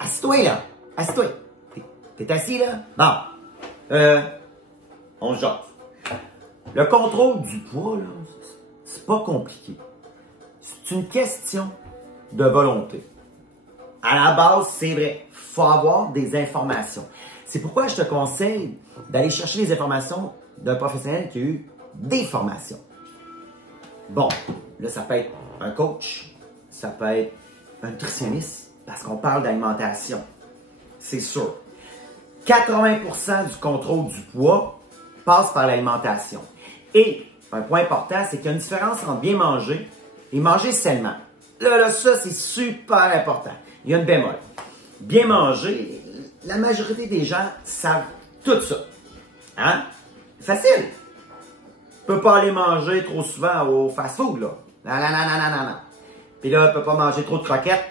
Assis-toi, là. Assis-toi. T'es assis, là? Bon. On se jase. Le contrôle du poids, là, c'est pas compliqué. C'est une question de volonté. À la base, c'est vrai. Faut avoir des informations. C'est pourquoi je te conseille d'aller chercher les informations d'un professionnel qui a eu des formations. Bon, là, ça peut être un coach, ça peut être un nutritionniste, parce qu'on parle d'alimentation. C'est sûr. 80% du contrôle du poids passe par l'alimentation. Et un point important, c'est qu'il y a une différence entre bien manger et manger sainement. Là, ça, c'est super important. Il y a une bémol. Bien manger, la majorité des gens savent tout ça. Hein? Facile. Tu peux pas aller manger trop souvent au fast-food, là. Non. Puis là, tu peux pas manger trop de croquettes,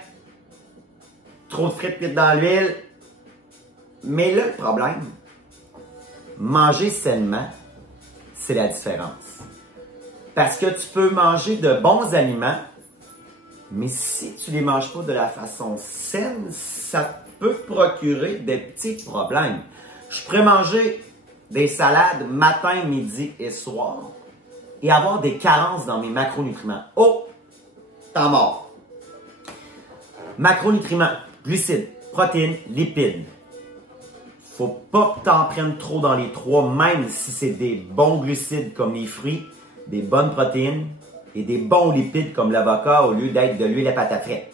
trop de frites cuites dans l'huile. Mais là, le problème, manger sainement, c'est la différence. Parce que tu peux manger de bons aliments, mais si tu les manges pas de la façon saine, ça peut procurer des petits problèmes. Je pourrais manger des salades matin, midi et soir et avoir des carences dans mes macronutriments. Oh, temps mort. Macronutriments, glucides, protéines, lipides. Faut pas que tu en prennes trop dans les trois, même si c'est des bons glucides comme les fruits, des bonnes protéines et des bons lipides comme l'avocat au lieu d'être de l'huile à patate frite.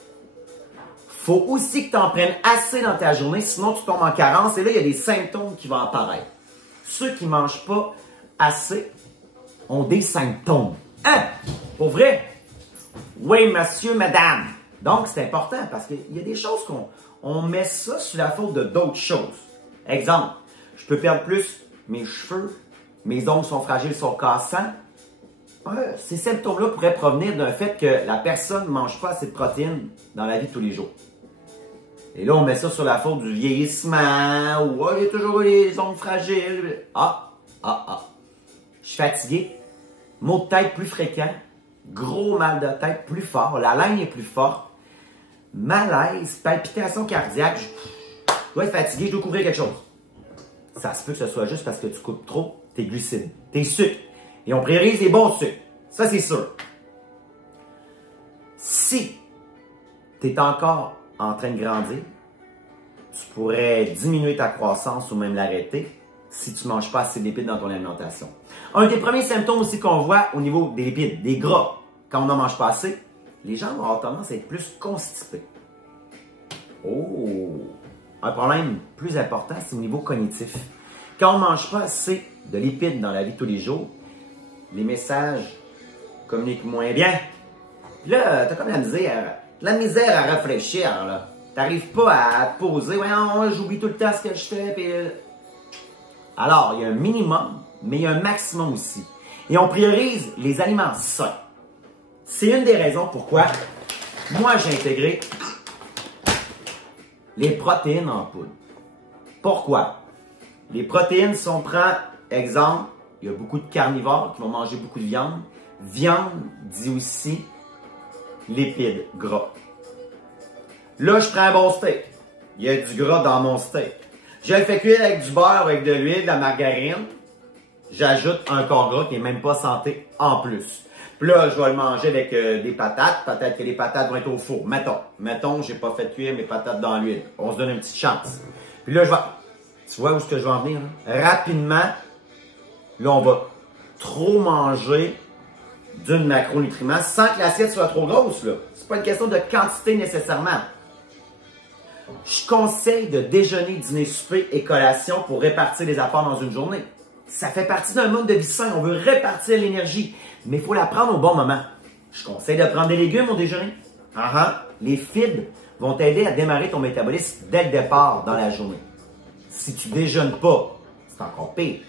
Faut aussi que tu en prennes assez dans ta journée, sinon tu tombes en carence et là, il y a des symptômes qui vont apparaître. Ceux qui ne mangent pas assez ont des symptômes. Hein? Pour vrai? Oui, monsieur, madame. Donc, c'est important parce qu'il y a des choses qu'on met ça sous la faute de d'autres choses. Exemple, je peux perdre plus mes cheveux, mes ongles sont fragiles, sont cassants. Ces symptômes-là pourraient provenir d'un fait que la personne ne mange pas assez de protéines dans la vie de tous les jours. Et là, on met ça sur la faute du vieillissement, ou il y a toujours les ongles fragiles. Je suis fatigué, maux de tête plus fréquents, gros mal de tête plus fort, la langue est plus forte, malaise, palpitations cardiaques, je dois être fatigué, je dois couvrir quelque chose. Ça se peut que ce soit juste parce que tu coupes trop tes glucides, tes sucres. Et on priorise les bons sucres. Ça, c'est sûr. Si tu es encore en train de grandir, tu pourrais diminuer ta croissance ou même l'arrêter si tu ne manges pas assez de lipides dans ton alimentation. Un des premiers symptômes aussi qu'on voit au niveau des lipides, des gras, quand on n'en mange pas assez, les gens vont avoir tendance à être plus constipés. Oh! Un problème plus important, c'est au niveau cognitif. Quand on ne mange pas assez de lipides dans la vie de tous les jours, les messages communiquent moins bien. Puis là, tu as comme la misère à réfléchir. Tu n'arrives pas à te poser. Voyons, j'oublie tout le temps ce que je fais. Puis... Alors, il y a un minimum, mais il y a un maximum aussi. Et on priorise les aliments sains. C'est une des raisons pourquoi moi, j'ai intégré les protéines en poudre. Pourquoi? Les protéines, si on prend exemple, il y a beaucoup de carnivores qui vont manger beaucoup de viande. Viande dit aussi lipides, gras. Là, je prends un bon steak. Il y a du gras dans mon steak. Je le fais cuire avec du beurre, avec de l'huile, de la margarine. J'ajoute un corps gras qui n'est même pas santé en plus. Puis là, je vais le manger avec des patates. Peut-être que les patates vont être au four. Mettons, j'ai pas fait cuire mes patates dans l'huile. On se donne une petite chance. Puis là, tu vois où est-ce que je vais en venir? Là? Rapidement, là, on va trop manger d'une macronutriments sans que l'assiette soit trop grosse. C'est pas une question de quantité nécessairement. Je conseille de déjeuner, dîner, souper et collation pour répartir les apports dans une journée. Ça fait partie d'un mode de vie sain. On veut répartir l'énergie, mais il faut la prendre au bon moment. Je conseille de prendre des légumes au déjeuner. Les fibres vont t'aider à démarrer ton métabolisme dès le départ dans la journée. Si tu déjeunes pas, c'est encore pire.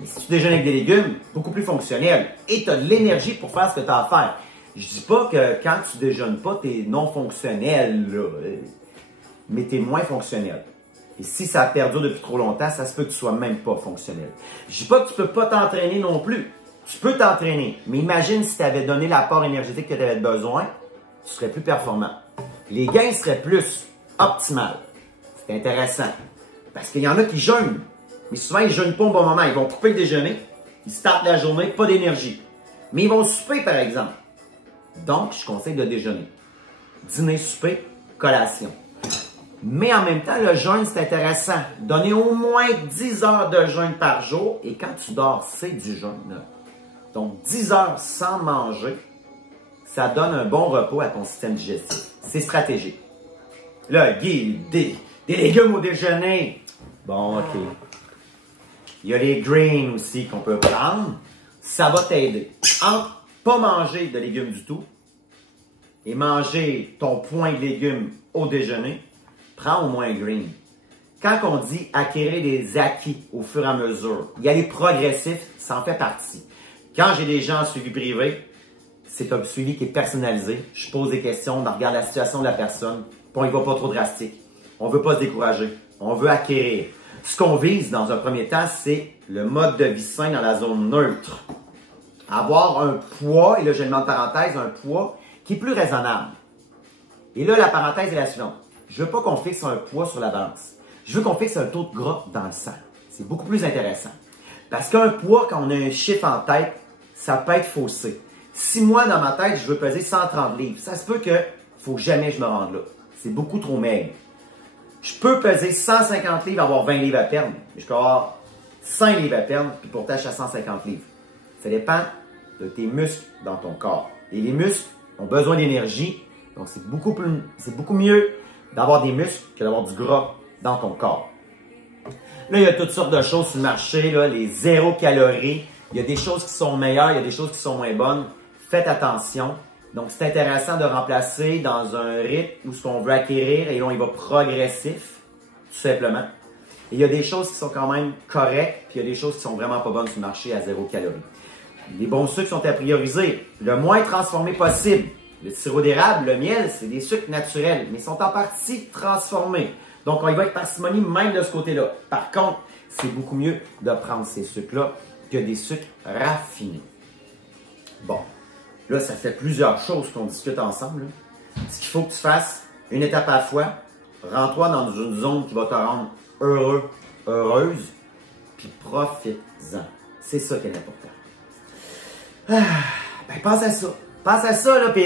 Mais si tu déjeunes avec des légumes, beaucoup plus fonctionnel. Et tu as de l'énergie pour faire ce que tu as à faire. Je dis pas que quand tu déjeunes pas, tu es non fonctionnel, là. Mais tu es moins fonctionnel. Et si ça perdure depuis trop longtemps, ça se peut que tu sois même pas fonctionnel. Je dis pas que tu peux pas t'entraîner non plus. Tu peux t'entraîner. Mais imagine si tu avais donné l'apport énergétique que tu avais besoin, tu serais plus performant. les gains seraient plus optimales. C'est intéressant. Parce qu'il y en a qui jeûnent. Mais souvent, ils ne jeûnent pas au bon moment. Ils vont couper le déjeuner. Ils startent la journée, pas d'énergie. Mais ils vont souper, par exemple. Donc, je conseille de déjeuner. Dîner, souper, collation. Mais en même temps, le jeûne, c'est intéressant. Donner au moins 10 heures de jeûne par jour. Et quand tu dors, c'est du jeûne. Donc, 10 heures sans manger, ça donne un bon repos à ton système digestif. C'est stratégique. Là, Guy, des légumes au déjeuner. Bon, OK. Il y a les greens aussi qu'on peut prendre. Ça va t'aider. Entre pas manger de légumes du tout et manger ton point de légumes au déjeuner, prends au moins un green. Quand on dit acquérir des acquis au fur et à mesure, y aller progressif, ça en fait partie. Quand j'ai des gens en suivi privé, c'est un suivi qui est personnalisé. Je pose des questions, on regarde la situation de la personne, puis on y va pas trop drastique. On veut pas se décourager, on veut acquérir. Ce qu'on vise dans un premier temps, c'est le mode de vie sain dans la zone neutre. Avoir un poids, et là je demande parenthèse, un poids qui est plus raisonnable. Et là, la parenthèse est la suivante. Je veux pas qu'on fixe un poids sur la balance. Je veux qu'on fixe un taux de gras dans le sang. C'est beaucoup plus intéressant. Parce qu'un poids, quand on a un chiffre en tête, ça peut être faussé. Si moi, dans ma tête, je veux peser 130 livres, ça se peut que faut jamais que je me rende là. C'est beaucoup trop maigre. Je peux peser 150 livres, avoir 20 livres à perdre. Mais je peux avoir 5 livres à perdre, puis pourtant, je suis à 150 livres. Ça dépend de tes muscles dans ton corps. Et les muscles ont besoin d'énergie, donc c'est beaucoup mieux d'avoir des muscles que d'avoir du gras dans ton corps. Là, il y a toutes sortes de choses sur le marché, là, les 0 calories. Il y a des choses qui sont meilleures, il y a des choses qui sont moins bonnes. Faites attention. Donc, c'est intéressant de remplacer dans un rythme où ce qu'on veut acquérir, et là, il va progressif, tout simplement. Et il y a des choses qui sont quand même correctes, puis il y a des choses qui sont vraiment pas bonnes sur le marché à 0 calories. Les bons sucres sont à prioriser. Le moins transformé possible. Le sirop d'érable, le miel, c'est des sucres naturels, mais ils sont en partie transformés. Donc, on y va avec parcimonie même de ce côté-là. Par contre, c'est beaucoup mieux de prendre ces sucres-là que des sucres raffinés. Bon, là, ça fait plusieurs choses qu'on discute ensemble. Ce qu'il faut que tu fasses, une étape à la fois, rends-toi dans une zone qui va te rendre heureux, heureuse, puis profite-en. C'est ça qui est important. Ah, ben, pense à ça. Pense à ça, là, puis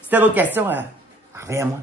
si t'as d'autres questions, reviens à moi.